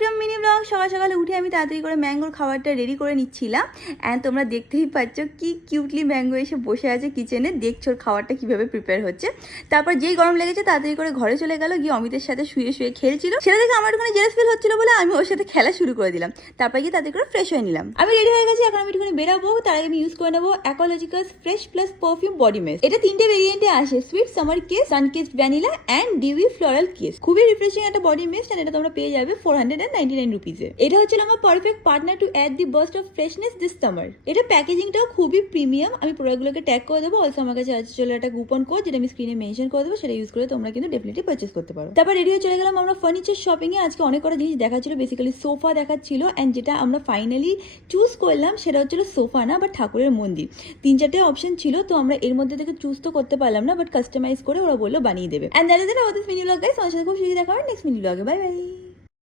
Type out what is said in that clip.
Back to mini blog. সকাল সকালে উঠে আমি তাড়াতাড়ি করে ম্যাঙ্গোর খাবারটা রেডি করে নিচ্ছিলাম। অ্যান্ড তোমরা দেখতেই পাচ্ছ কি কিউটলি ম্যাঙ্গো এসে বসে আছে কিচেনে, দেখছো ওর খাবারটা কীভাবে প্রিপেয়ার হচ্ছে। তারপর যেই গরম লেগেছে তাড়াতাড়ি করে ঘরে চলে গেল, গিয়ে অমিতের সাথে শুয়ে শুয়ে খেলছিল। সেটা দেখে আমার একটুখানি জেলাস ফিল হচ্ছিল বলে আমি ওর সাথে খেলা শুরু করে দিলাম। তারপর গিয়ে তাড়াতাড়ি করে ফ্রেশ হয়ে নিলাম। আমি রেডি হয়ে গেছি, এখন আমি একটুখানি বেরাবো। তার আগে আমি ইউজ করে নেবো অ্যাকোলজিক্যালস fresh plus perfume body mist. এটা 3টে ভেরিয়েন্টে আসে, sweet summer kiss, sunkissed vanilla and dewy floral kiss. খুবই রিফ্রেশিং একটা বডি মিস্ট, এটা তোমরা পেয়ে যাবে 499 রুপিসে। এটা হচ্ছে আমার perfect partner to add the burst of freshness this summer. এটা প্যাকেজিংটাও খুবই প্রিমিয়াম। আমি প্রোডাক্টগুলোকে ট্যাগ করে দেবো। অলসো আমার কাছে আছে চলো একটা কুপন কোড, যেটা আমি স্ক্রিনে মেনশন করে দেবো, সেটা ইউজ করে তোমরা কিন্তু ডেফিনেটলি পারচেস করতে পারো। তারপর রেডি হয়ে চলে গেলাম আমরা ফার্নিচার শপিং এ। আজকে অনেক কটা জিনিস দেখাচ্ছিল, বেসিক্যালি সোফা দেখাচ্ছিল, অ্যান্ড যেটা আমরা ফাইনালি চুজ করলাম সেটা হচ্ছিল সোফা না বাট ঠাকুরের মন্দির। 3-4টে অপশন ছিল, তো আমরা এর মধ্যে থেকে চুজ তো করতে পারলাম না, বাট কাস্টমাইজ করে ওরা বললো বানিয়ে দেবে। And that is it for this mini blog guys. আমার সাথে খুব শীঘ্রই দেখা হবে নেক্সট মিনি ব্লগে। Bye bye.